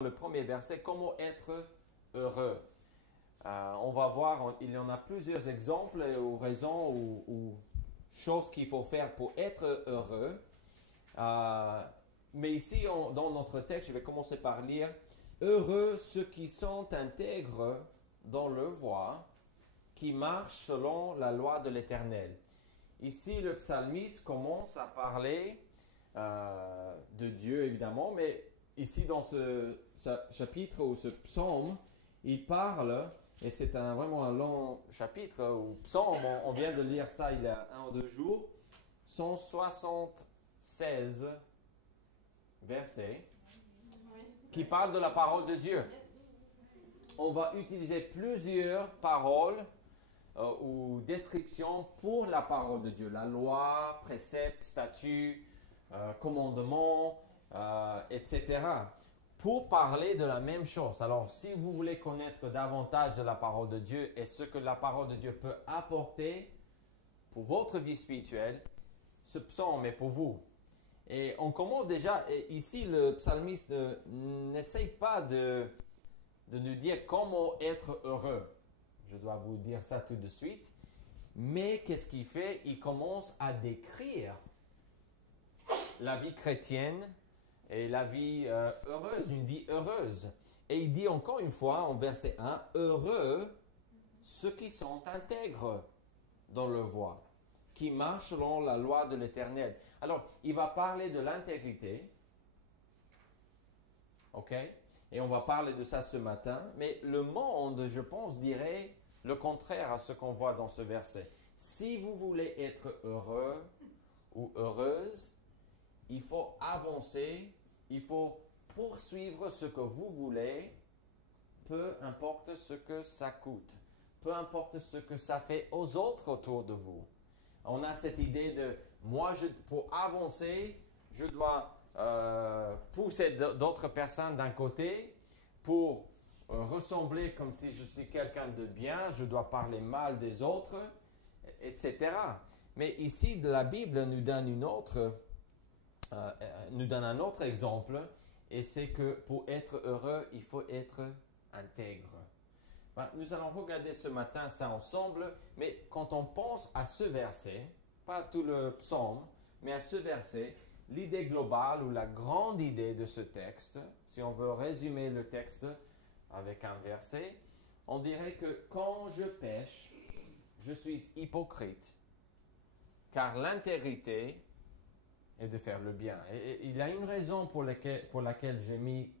Le premier verset, comment être heureux. On va voir, il y en a plusieurs exemples ou raisons ou choses qu'il faut faire pour être heureux. Mais ici, dans notre texte, je vais commencer par lire « Heureux ceux qui sont intègres dans leur voie, qui marchent selon la loi de l'Éternel. » Ici, le psalmiste commence à parler de Dieu, évidemment, mais ici, dans ce chapitre ou ce psaume, il parle, et c'est vraiment un long chapitre ou psaume, on vient de lire ça il y a 1 ou 2 jours, 176 versets qui parlent de la parole de Dieu. On va utiliser plusieurs paroles ou descriptions pour la parole de Dieu, la loi, préceptes, statuts, commandements, etc. pour parler de la même chose. Alors, si vous voulez connaître davantage de la parole de Dieu et ce que la parole de Dieu peut apporter pour votre vie spirituelle, ce psaume est pour vous. Et on commence déjà, ici le psalmiste n'essaye pas de nous dire comment être heureux. Je dois vous dire ça tout de suite. Mais qu'est-ce qu'il fait? Il commence à décrire la vie chrétienne et la vie heureuse, une vie heureuse. Et il dit encore une fois en verset 1, « Heureux ceux qui sont intègres dans leur voie, qui marchent selon la loi de l'Éternel. » Alors, il va parler de l'intégrité. OK? Et on va parler de ça ce matin. Mais le monde, je pense, dirait le contraire à ce qu'on voit dans ce verset. Si vous voulez être heureux ou heureuse, il faut avancer, il faut poursuivre ce que vous voulez, peu importe ce que ça coûte, peu importe ce que ça fait aux autres autour de vous. On a cette idée de, moi, pour avancer, je dois pousser d'autres personnes d'un côté, pour ressembler comme si je suis quelqu'un de bien, je dois parler mal des autres, etc. Mais ici, la Bible nous donne un autre exemple, et c'est que pour être heureux, il faut être intègre. Nous allons regarder ce matin ça ensemble, mais quand on pense à ce verset, pas tout le psaume, mais à ce verset, l'idée globale ou la grande idée de ce texte, si on veut résumer le texte avec un verset, on dirait que quand je pêche, je suis hypocrite, car l'intégrité est de faire le bien. Et il y a une raison pour laquelle j'ai mis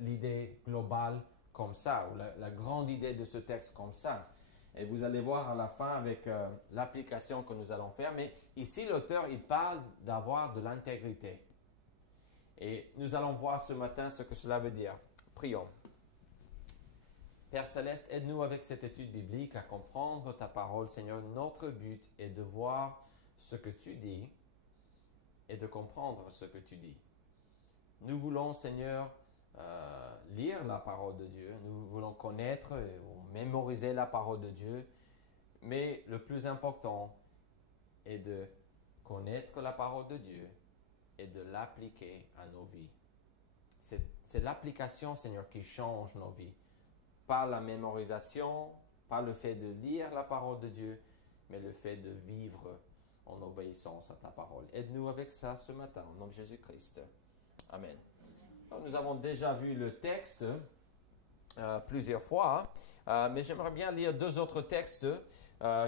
l'idée globale comme ça, ou la grande idée de ce texte comme ça. Et vous allez voir à la fin avec l'application que nous allons faire. Mais ici, l'auteur, il parle d'avoir de l'intégrité. Et nous allons voir ce matin ce que cela veut dire. Prions. Père Céleste, aide-nous avec cette étude biblique à comprendre ta parole. Seigneur, notre but est de voir ce que tu dis et de comprendre ce que tu dis. Nous voulons, Seigneur, lire la parole de Dieu. Nous voulons connaître ou mémoriser la parole de Dieu. Mais le plus important est de connaître la parole de Dieu et de l'appliquer à nos vies. C'est l'application, Seigneur, qui change nos vies. Pas la mémorisation, pas le fait de lire la parole de Dieu, mais le fait de vivre en obéissance à ta parole. Aide-nous avec ça ce matin, au nom de Jésus-Christ. Amen. Alors, nous avons déjà vu le texte plusieurs fois, mais j'aimerais bien lire 2 autres textes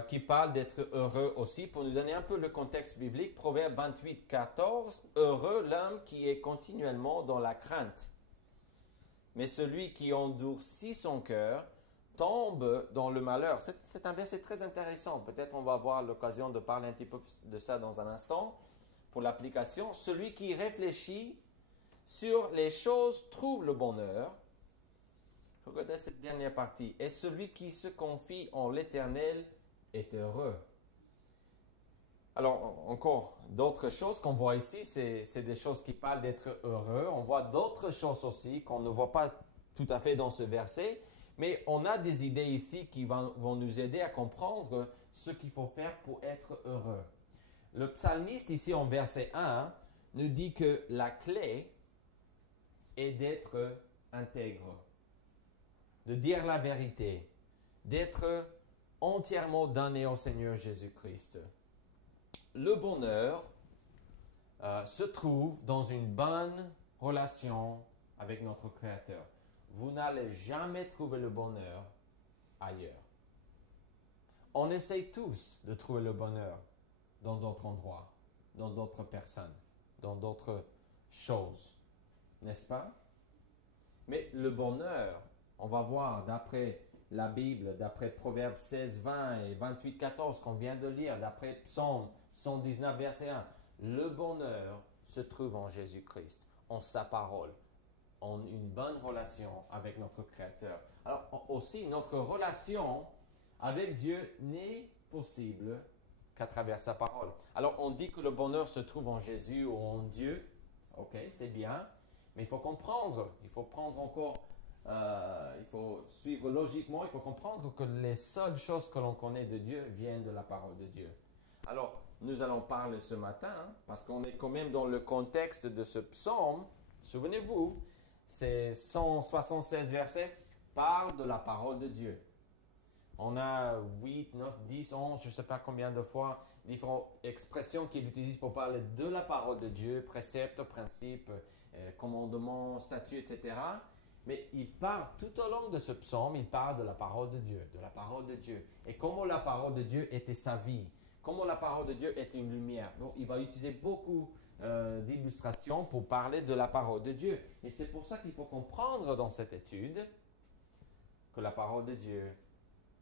qui parlent d'être heureux aussi, pour nous donner un peu le contexte biblique. Proverbe 28, 14, « Heureux l'homme qui est continuellement dans la crainte, mais celui qui endurcit son cœur tombe dans le malheur. » C'est un verset très intéressant. Peut-être on va avoir l'occasion de parler un petit peu de ça dans un instant pour l'application. « Celui qui réfléchit sur les choses trouve le bonheur. » Regardez cette dernière partie. « Et celui qui se confie en l'Éternel est heureux. » Alors, encore d'autres choses qu'on voit ici, c'est des choses qui parlent d'être heureux. On voit d'autres choses aussi qu'on ne voit pas tout à fait dans ce verset. Mais on a des idées ici qui vont nous aider à comprendre ce qu'il faut faire pour être heureux. Le psalmiste ici en verset 1 nous dit que la clé est d'être intègre, de dire la vérité, d'être entièrement donné au Seigneur Jésus-Christ. Le bonheur se trouve dans une bonne relation avec notre Créateur. Vous n'allez jamais trouver le bonheur ailleurs. On essaye tous de trouver le bonheur dans d'autres endroits, dans d'autres personnes, dans d'autres choses, n'est-ce pas? Mais le bonheur, on va voir d'après la Bible, d'après Proverbes 16, 20 et 28, 14 qu'on vient de lire, d'après Psaume 119, verset 1, le bonheur se trouve en Jésus-Christ, en sa parole, en une bonne relation avec notre Créateur. Alors aussi, notre relation avec Dieu n'est possible qu'à travers sa parole. Alors on dit que le bonheur se trouve en Jésus ou en Dieu. Ok, c'est bien, mais il faut comprendre, il faut prendre encore, il faut suivre logiquement, il faut comprendre que les seules choses que l'on connaît de Dieu viennent de la parole de Dieu. Alors, nous allons parler ce matin, parce qu'on est quand même dans le contexte de ce psaume. Souvenez-vous, ces 176 versets parlent de la parole de Dieu. On a 8, 9, 10, 11, je ne sais pas combien de fois, différentes expressions qu'il utilise pour parler de la parole de Dieu, préceptes, principes, commandements, statuts, etc. Mais il parle, tout au long de ce psaume, il parle de la parole de Dieu, de la parole de Dieu. Et comment la parole de Dieu était sa vie, comment la parole de Dieu était une lumière. Donc, il va utiliser beaucoup d'illustrations pour parler de la parole de Dieu. Et c'est pour ça qu'il faut comprendre dans cette étude que la parole de Dieu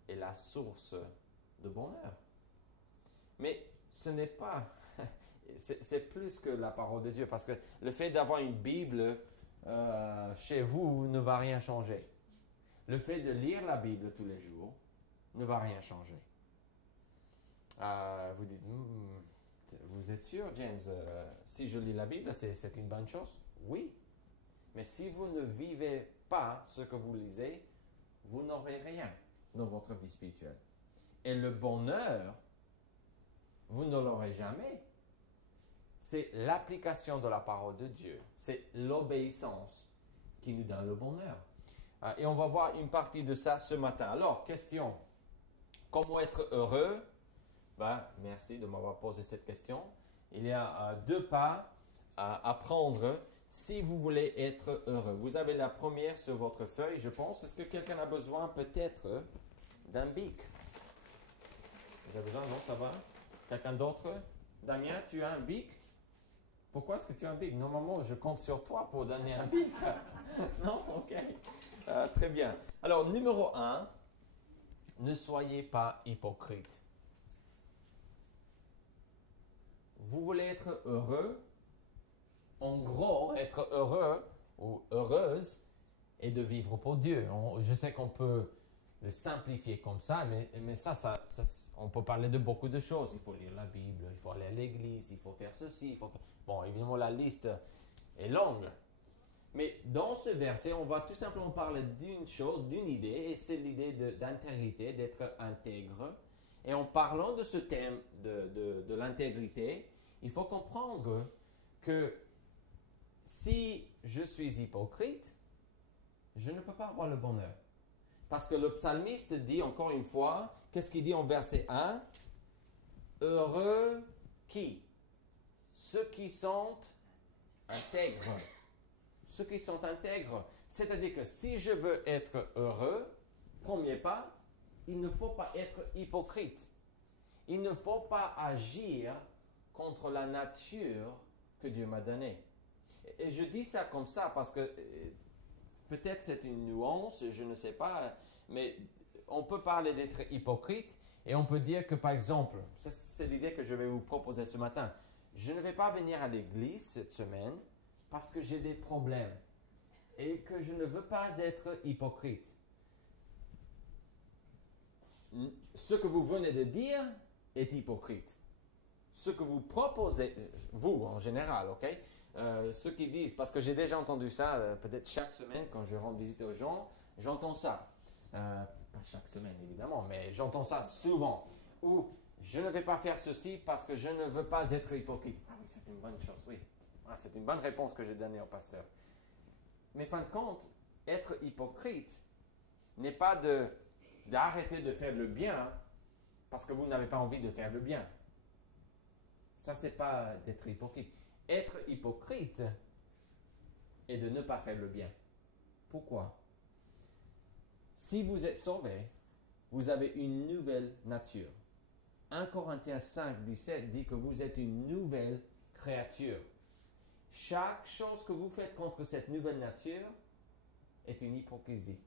est la source de bonheur. Mais ce n'est pas, c'est plus que la parole de Dieu, parce que le fait d'avoir une Bible chez vous ne va rien changer. Le fait de lire la Bible tous les jours ne va rien changer. Vous dites, vous êtes sûr, James, si je lis la Bible, c'est une bonne chose? Oui. Mais si vous ne vivez pas ce que vous lisez, vous n'aurez rien dans votre vie spirituelle. Et le bonheur, vous ne l'aurez jamais. C'est l'application de la parole de Dieu. C'est l'obéissance qui nous donne le bonheur. Et on va voir une partie de ça ce matin. Alors, question. Comment être heureux? Merci de m'avoir posé cette question. Il y a 2 pas à prendre si vous voulez être heureux. Vous avez la première sur votre feuille, je pense. Est-ce que quelqu'un a besoin peut-être d'un bic? Vous avez besoin? Non, ça va? Quelqu'un d'autre? Damien, tu as un bic? Pourquoi est-ce que tu as un bic? Normalement, je compte sur toi pour donner un bic. Non? Ok. Très bien. Alors, numéro 1, ne soyez pas hypocrite. Vous voulez être heureux? En gros, être heureux ou heureuse et de vivre pour Dieu. Je sais qu'on peut le simplifier comme ça, mais ça, on peut parler de beaucoup de choses. Il faut lire la Bible, il faut aller à l'église, il faut faire ceci, il faut faire... Bon, évidemment, la liste est longue. Mais dans ce verset, on va tout simplement parler d'une chose, d'une idée, et c'est l'idée d'intégrité, d'être intègre. Et en parlant de ce thème de l'intégrité, il faut comprendre que si je suis hypocrite, je ne peux pas avoir le bonheur. Parce que le psalmiste dit encore une fois, qu'est-ce qu'il dit en verset 1? Heureux qui? Ceux qui sont intègres. Ceux qui sont intègres. C'est-à-dire que si je veux être heureux, premier pas, il ne faut pas être hypocrite. Il ne faut pas agir contre la nature que Dieu m'a donnée. Et je dis ça comme ça parce que peut-être c'est une nuance, je ne sais pas, mais on peut parler d'être hypocrite et on peut dire que par exemple, c'est l'idée que je vais vous proposer ce matin, je ne vais pas venir à l'église cette semaine parce que j'ai des problèmes et que je ne veux pas être hypocrite. Ce que vous venez de dire est hypocrite. Ce que vous proposez, vous en général, ok? Ceux qui disent, parce que j'ai déjà entendu ça, peut-être chaque semaine quand je rends visite aux gens, j'entends ça. Pas chaque semaine évidemment, mais j'entends ça souvent. Ou je ne vais pas faire ceci parce que je ne veux pas être hypocrite. Ah oui, c'est une bonne chose, oui. C'est une bonne réponse que j'ai donnée au pasteur. Mais fin de compte, être hypocrite n'est pas d'arrêter de faire le bien parce que vous n'avez pas envie de faire le bien. Ça, c'est pas d'être hypocrite. Être hypocrite est de ne pas faire le bien. Pourquoi? Si vous êtes sauvé, vous avez une nouvelle nature. 1 Corinthiens 5, 17 dit que vous êtes une nouvelle créature. Chaque chose que vous faites contre cette nouvelle nature est une hypocrisie.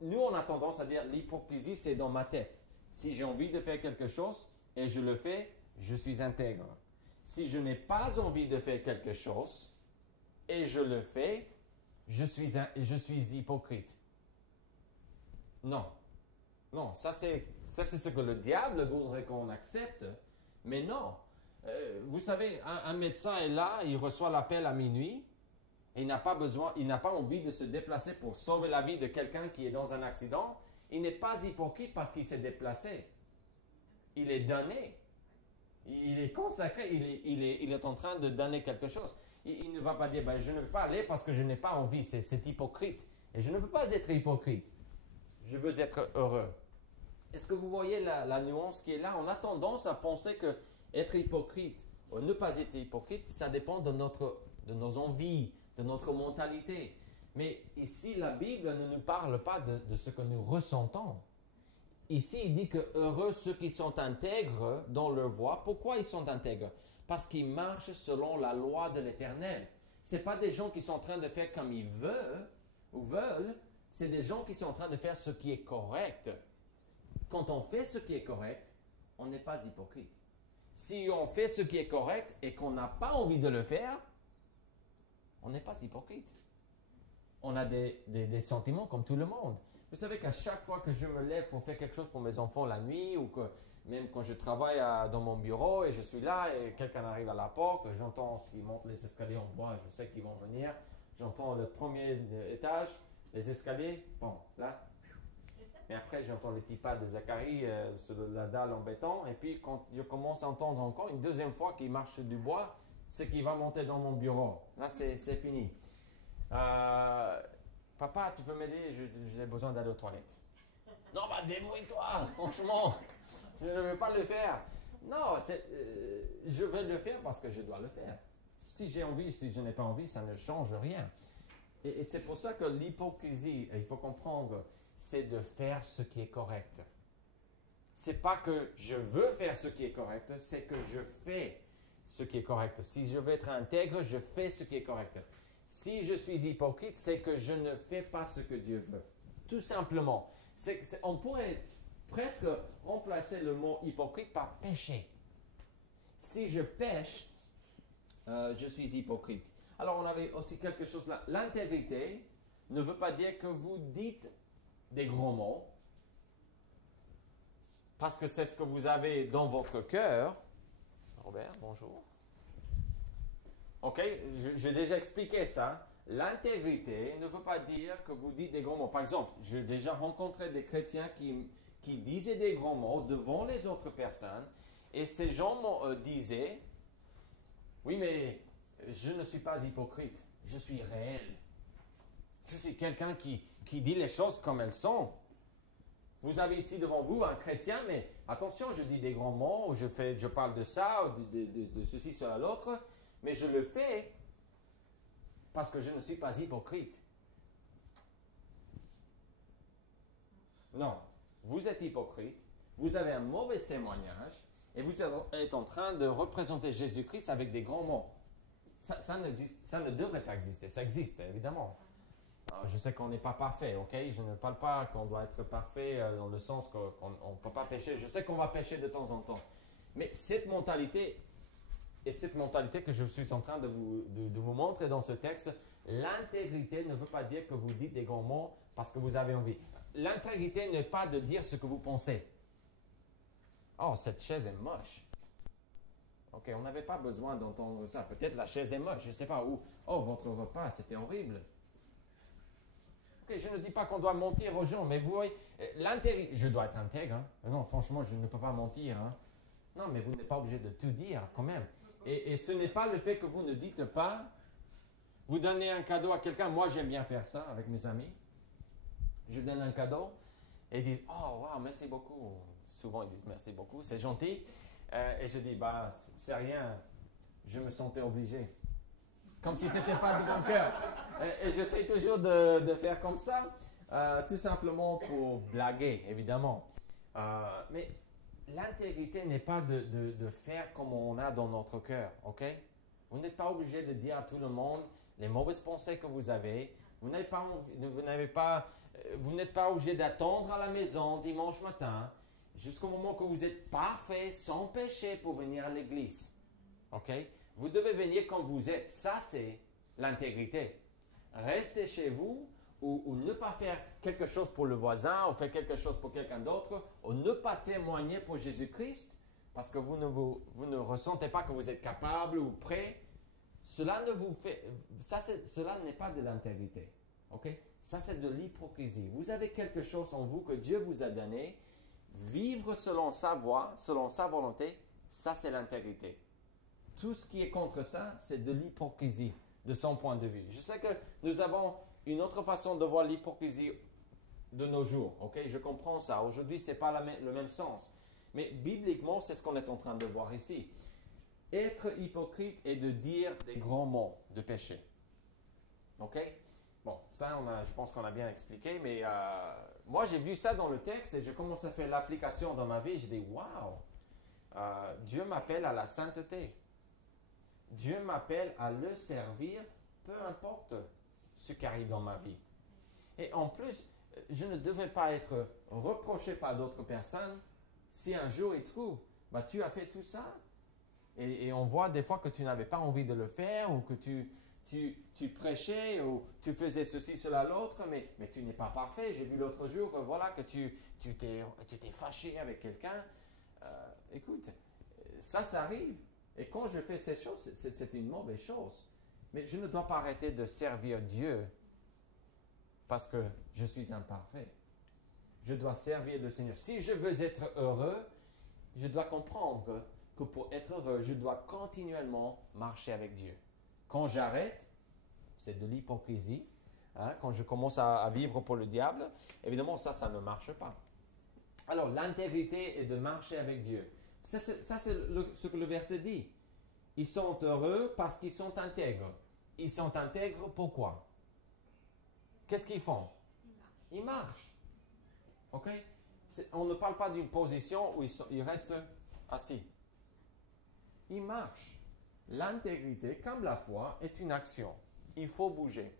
Nous, on a tendance à dire l'hypocrisie, c'est dans ma tête. Si j'ai envie de faire quelque chose et je le fais, je suis intègre. Si je n'ai pas envie de faire quelque chose et je le fais, je suis hypocrite. Non. Non, ça c'est ce que le diable voudrait qu'on accepte, mais non. Vous savez, un médecin est là, il reçoit l'appel à minuit, et il n'a pas envie de se déplacer pour sauver la vie de quelqu'un qui est dans un accident. Il n'est pas hypocrite parce qu'il s'est déplacé. Il est donné. Il est consacré, il est en train de donner quelque chose. Il ne va pas dire, je ne veux pas aller parce que je n'ai pas envie, c'est hypocrite. Et je ne veux pas être hypocrite. Je veux être heureux. Est-ce que vous voyez la nuance qui est là? On a tendance à penser que être hypocrite ou ne pas être hypocrite, ça dépend de nos envies, de notre mentalité. Mais ici, la Bible ne nous parle pas de ce que nous ressentons. Ici, il dit que heureux ceux qui sont intègres dans leur voie. Pourquoi ils sont intègres? Parce qu'ils marchent selon la loi de l'Éternel. Ce n'est pas des gens qui sont en train de faire comme ils veulent. C'est des gens qui sont en train de faire ce qui est correct. Quand on fait ce qui est correct, on n'est pas hypocrite. Si on fait ce qui est correct et qu'on n'a pas envie de le faire, on n'est pas hypocrite. On a des sentiments comme tout le monde. Vous savez qu'à chaque fois que je me lève pour faire quelque chose pour mes enfants la nuit, ou que même quand je travaille dans mon bureau et je suis là et quelqu'un arrive à la porte, j'entends qu'ils montent les escaliers en bois, je sais qu'ils vont venir, j'entends le premier étage, les escaliers, bon, là. Mais après, j'entends les petits pas de Zacharie sur la dalle en béton. Et puis, quand je commence à entendre encore une deuxième fois qu'il marche sur du bois, c'est qu'il va monter dans mon bureau. Là, c'est fini. Papa, tu peux m'aider? J'ai besoin d'aller aux toilettes. Non, débrouille-toi, franchement. Je ne veux pas le faire. Non, je vais le faire parce que je dois le faire. Si j'ai envie, si je n'ai pas envie, ça ne change rien. Et c'est pour ça que l'hypocrisie, il faut comprendre, c'est de faire ce qui est correct. C'est pas que je veux faire ce qui est correct, c'est que je fais ce qui est correct. Si je veux être intègre, je fais ce qui est correct. Si je suis hypocrite, c'est que je ne fais pas ce que Dieu veut. Tout simplement. On pourrait presque remplacer le mot hypocrite par péché. Si je pêche, je suis hypocrite. Alors, on avait aussi quelque chose là. L'intégrité ne veut pas dire que vous dites des gros mots, parce que c'est ce que vous avez dans votre cœur. Robert, bonjour. Ok, j'ai déjà expliqué ça. L'intégrité ne veut pas dire que vous dites des gros mots. Par exemple, j'ai déjà rencontré des chrétiens qui disaient des gros mots devant les autres personnes, et ces gens disaient, oui, mais je ne suis pas hypocrite, je suis réel. Je suis quelqu'un qui dit les choses comme elles sont. Vous avez ici devant vous un chrétien, mais attention, je dis des grands mots, je parle de ça, ou de ceci, cela, l'autre, mais je le fais parce que je ne suis pas hypocrite. Non, vous êtes hypocrite, vous avez un mauvais témoignage et vous êtes en train de représenter Jésus-Christ avec des grands mots. Ça ne devrait pas exister, ça existe évidemment. Alors, je sais qu'on n'est pas parfait, ok? Je ne parle pas qu'on doit être parfait dans le sens qu'on ne peut pas pécher. Je sais qu'on va pécher de temps en temps. Mais cette mentalité, et cette mentalité que je suis en train de vous montrer dans ce texte, l'intégrité ne veut pas dire que vous dites des grands mots parce que vous avez envie. L'intégrité n'est pas de dire ce que vous pensez. Oh, cette chaise est moche. Ok, on n'avait pas besoin d'entendre ça. Peut-être la chaise est moche, je ne sais pas. Ou, oh, votre repas, c'était horrible. Je ne dis pas qu'on doit mentir aux gens, mais vous voyez, l'intégrité, je dois être intègre. Hein? Non, franchement, je ne peux pas mentir. Hein? Non, mais vous n'êtes pas obligé de tout dire quand même. Et ce n'est pas le fait que vous ne dites pas Vous donnez un cadeau à quelqu'un. Moi, j'aime bien faire ça avec mes amis. Je donne un cadeau et ils disent « Oh, wow, merci beaucoup ». Souvent, ils disent « Merci beaucoup, c'est gentil ». Et je dis « Bah, c'est rien, je me sentais obligé ». Comme si ce n'était pas de mon cœur. Et j'essaie toujours de faire comme ça, tout simplement pour blaguer, évidemment. Mais l'intégrité n'est pas de faire comme on a dans notre cœur, ok? Vous n'êtes pas obligé de dire à tout le monde les mauvaises pensées que vous avez. Vous n'êtes pas obligé d'attendre à la maison dimanche matin jusqu'au moment que vous êtes parfait, sans péché pour venir à l'église. Ok? Vous devez venir comme vous êtes. Ça, c'est l'intégrité. Restez chez vous ou ne pas faire quelque chose pour le voisin ou faire quelque chose pour quelqu'un d'autre ou ne pas témoigner pour Jésus-Christ parce que vous ne ressentez pas que vous êtes capable ou prêt. Cela n'est pas de l'intégrité. Ok? Ça, c'est de l'hypocrisie. Vous avez quelque chose en vous que Dieu vous a donné. Vivre selon sa voie, selon sa volonté, ça, c'est l'intégrité. Tout ce qui est contre ça, c'est de l'hypocrisie, de son point de vue. Je sais que nous avons une autre façon de voir l'hypocrisie de nos jours. Ok? Je comprends ça. Aujourd'hui, ce n'est pas le même sens. Mais bibliquement, c'est ce qu'on est en train de voir ici. Être hypocrite est de dire des grands mots de péché. Ok? Bon, ça, je pense qu'on a bien expliqué, mais moi, j'ai vu ça dans le texte et je commence à faire l'application dans ma vie. Je dis, waouh, Dieu m'appelle à la sainteté. Dieu m'appelle à le servir, peu importe ce qui arrive dans ma vie. Et en plus, je ne devais pas être reproché par d'autres personnes si un jour ils trouvent, bah, tu as fait tout ça. Et on voit des fois que tu n'avais pas envie de le faire ou que tu prêchais ou tu faisais ceci, cela, l'autre, mais tu n'es pas parfait. J'ai vu l'autre jour que voilà, que tu t'es fâché avec quelqu'un. Écoute, ça arrive. Et quand je fais ces choses, c'est une mauvaise chose. Mais je ne dois pas arrêter de servir Dieu parce que je suis imparfait. Je dois servir le Seigneur. Si je veux être heureux, je dois comprendre que pour être heureux, je dois continuellement marcher avec Dieu. Quand j'arrête, c'est de l'hypocrisie. Hein, quand je commence à vivre pour le diable, évidemment, ça ne marche pas. Alors, l'intégrité est de marcher avec Dieu. Ça, c'est ce que le verset dit. Ils sont heureux parce qu'ils sont intègres. Ils sont intègres pourquoi? Qu'est-ce qu'ils font? Ils marchent. Ok? On ne parle pas d'une position où ils restent assis. Ils marchent. L'intégrité, comme la foi, est une action. Il faut bouger.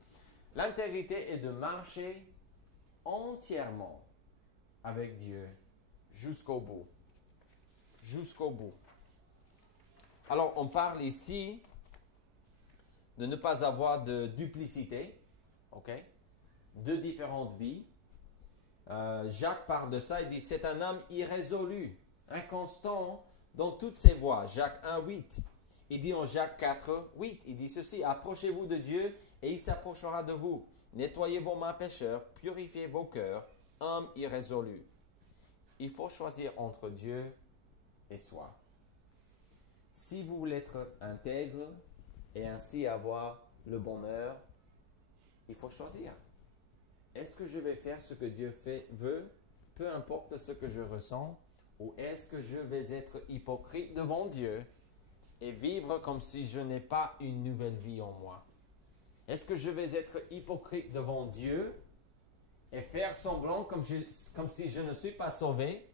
L'intégrité est de marcher entièrement avec Dieu jusqu'au bout. Jusqu'au bout. Alors, on parle ici de ne pas avoir de duplicité, ok? De différentes vies. Jacques parle de ça, il dit, c'est un homme irrésolu, inconstant dans toutes ses voies. Jacques 1, 8. Il dit en Jacques 4, 8, il dit ceci, approchez-vous de Dieu et il s'approchera de vous. Nettoyez vos mains pécheurs, purifiez vos cœurs, hommes irrésolus. Il faut choisir entre Dieu et soi. Si vous voulez être intègre et ainsi avoir le bonheur, il faut choisir. Est-ce que je vais faire ce que Dieu veut, peu importe ce que je ressens, ou est-ce que je vais être hypocrite devant Dieu et vivre comme si je n'ai pas une nouvelle vie en moi? Est-ce que je vais être hypocrite devant Dieu et faire semblant comme si je ne suis pas sauvé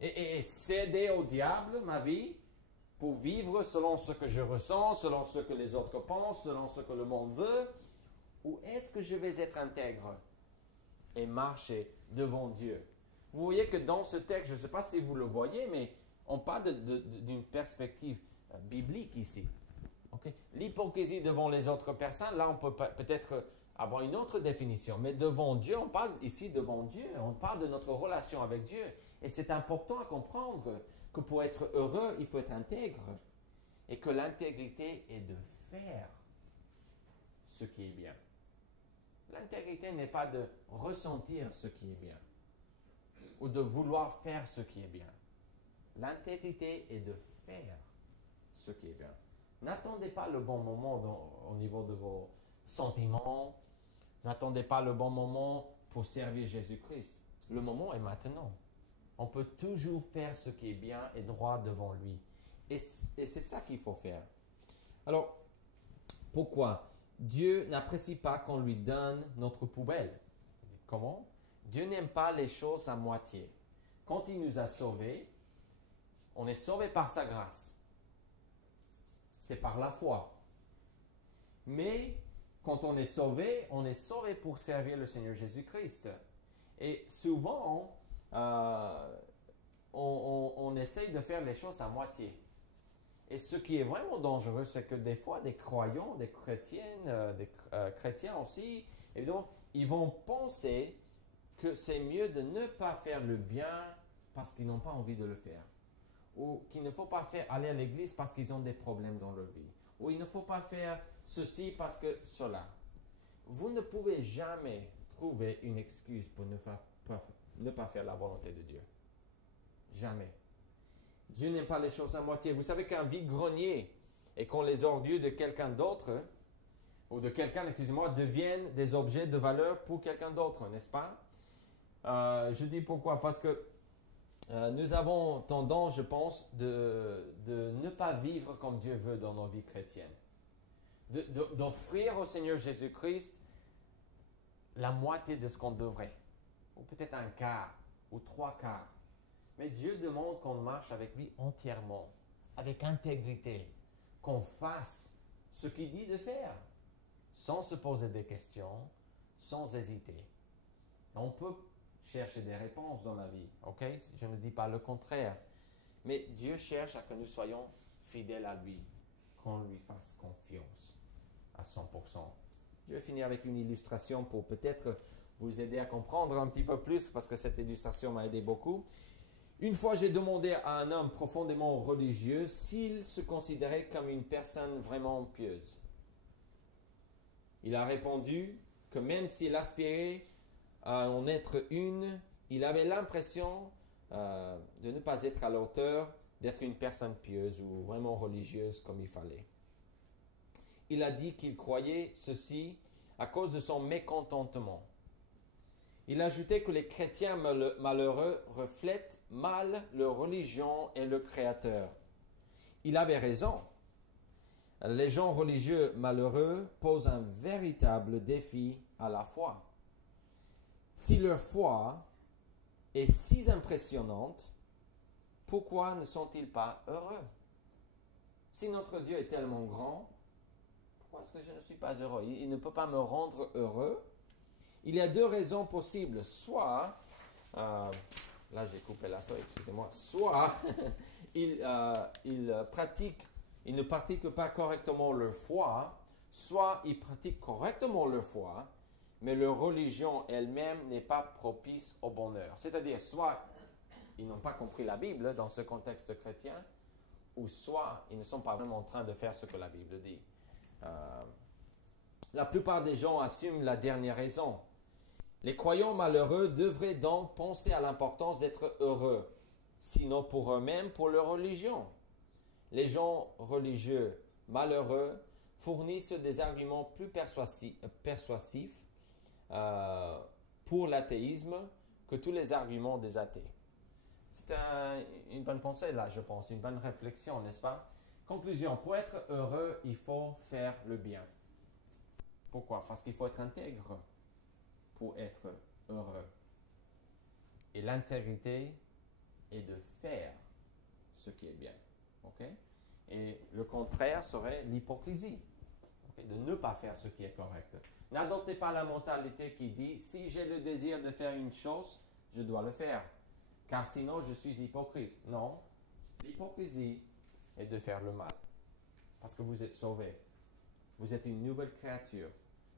et céder au diable ma vie pour vivre selon ce que je ressens, selon ce que les autres pensent, selon ce que le monde veut? Ou est-ce que je vais être intègre et marcher devant Dieu? Vous voyez que dans ce texte, je ne sais pas si vous le voyez, mais on parle d'une perspective biblique ici. Okay? L'hypocrisie devant les autres personnes, là on peut peut-être avoir une autre définition, mais devant Dieu, on parle ici devant Dieu, on parle de notre relation avec Dieu. Et c'est important à comprendre que pour être heureux, il faut être intègre. Et que l'intégrité est de faire ce qui est bien. L'intégrité n'est pas de ressentir ce qui est bien ou de vouloir faire ce qui est bien. L'intégrité est de faire ce qui est bien. N'attendez pas le bon moment au niveau de sentiments. N'attendez pas le bon moment pour servir Jésus-Christ. Le moment est maintenant. On peut toujours faire ce qui est bien et droit devant lui. Et c'est ça qu'il faut faire. Alors, pourquoi? Dieu n'apprécie pas qu'on lui donne notre poubelle. Comment? Dieu n'aime pas les choses à moitié. Quand il nous a sauvés, on est sauvés par sa grâce. C'est par la foi. Mais quand on est sauvé pour servir le Seigneur Jésus-Christ. Et souvent, on essaye de faire les choses à moitié. Et ce qui est vraiment dangereux, c'est que des fois, des croyants, des chrétiennes, des chrétiens aussi, évidemment, ils vont penser que c'est mieux de ne pas faire le bien parce qu'ils n'ont pas envie de le faire. Ou qu'il ne faut pas aller à l'église parce qu'ils ont des problèmes dans leur vie. Ou il ne faut pas faire ceci parce que cela. Vous ne pouvez jamais trouver une excuse pour ne pas faire la volonté de Dieu. Jamais. Dieu n'aime pas les choses à moitié. Vous savez qu'un vide-grenier et quand les ordures de quelqu'un d'autre, ou de quelqu'un, excusez-moi, deviennent des objets de valeur pour quelqu'un d'autre, n'est-ce pas? Je dis pourquoi? Parce que nous avons tendance, je pense, de ne pas vivre comme Dieu veut dans nos vies chrétiennes. D'offrir au Seigneur Jésus-Christ la moitié de ce qu'on devrait. Ou peut-être un quart, ou 3/4. Mais Dieu demande qu'on marche avec lui entièrement, avec intégrité, qu'on fasse ce qu'il dit de faire, sans se poser des questions, sans hésiter. On peut chercher des réponses dans la vie, ok? Je ne dis pas le contraire. Mais Dieu cherche à que nous soyons fidèles à lui, qu'on lui fasse confiance à 100%. Je vais finir avec une illustration pour peut-être vous aider à comprendre un petit peu plus, parce que cette illustration m'a aidé beaucoup. Une fois, j'ai demandé à un homme profondément religieux s'il se considérait comme une personne vraiment pieuse. Il a répondu que même s'il aspirait à en être une, il avait l'impression de ne pas être à la hauteur d'être une personne pieuse ou vraiment religieuse comme il fallait. Il a dit qu'il croyait ceci à cause de son mécontentement. Il ajoutait que les chrétiens malheureux reflètent mal leur religion et le Créateur. Il avait raison. Les gens religieux malheureux posent un véritable défi à la foi. Si leur foi est si impressionnante, pourquoi ne sont-ils pas heureux? Si notre Dieu est tellement grand, pourquoi est-ce que je ne suis pas heureux? Il ne peut pas me rendre heureux. Il y a deux raisons possibles. Soit, là j'ai coupé la feuille, excusez-moi, soit ils ne pratiquent pas correctement leur foi, soit ils pratiquent correctement leur foi, mais leur religion elle-même n'est pas propice au bonheur. C'est-à-dire, soit ils n'ont pas compris la Bible dans ce contexte chrétien, ou soit ils ne sont pas vraiment en train de faire ce que la Bible dit. La plupart des gens assument la dernière raison. Les croyants malheureux devraient donc penser à l'importance d'être heureux, sinon pour eux-mêmes, pour leur religion. Les gens religieux malheureux fournissent des arguments plus persuasifs pour l'athéisme que tous les arguments des athées. C'est une bonne pensée là, je pense, une bonne réflexion, n'est-ce pas? Conclusion, pour être heureux, il faut faire le bien. Pourquoi? Parce qu'il faut être intègre pour être heureux. Et l'intégrité est de faire ce qui est bien. Okay? Et le contraire serait l'hypocrisie. Okay? De ne pas faire ce qui est correct. N'adoptez pas la mentalité qui dit, si j'ai le désir de faire une chose, je dois le faire. Car sinon, je suis hypocrite. Non, l'hypocrisie est de faire le mal. Parce que vous êtes sauvés. Vous êtes une nouvelle créature.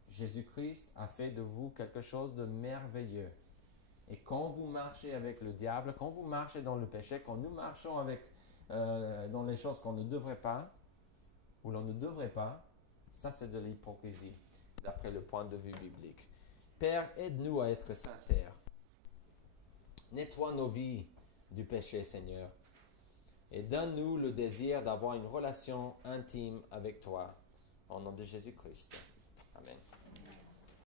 Jésus-Christ a fait de vous quelque chose de merveilleux. Et quand vous marchez avec le diable, quand vous marchez dans le péché, quand nous marchons dans les choses qu'on ne devrait pas, ou l'on ne devrait pas, ça c'est de l'hypocrisie, d'après le point de vue biblique. Père, aide-nous à être sincères. Nettoie nos vies du péché, Seigneur. Et donne-nous le désir d'avoir une relation intime avec toi. Au nom de Jésus-Christ. Amen. Amen.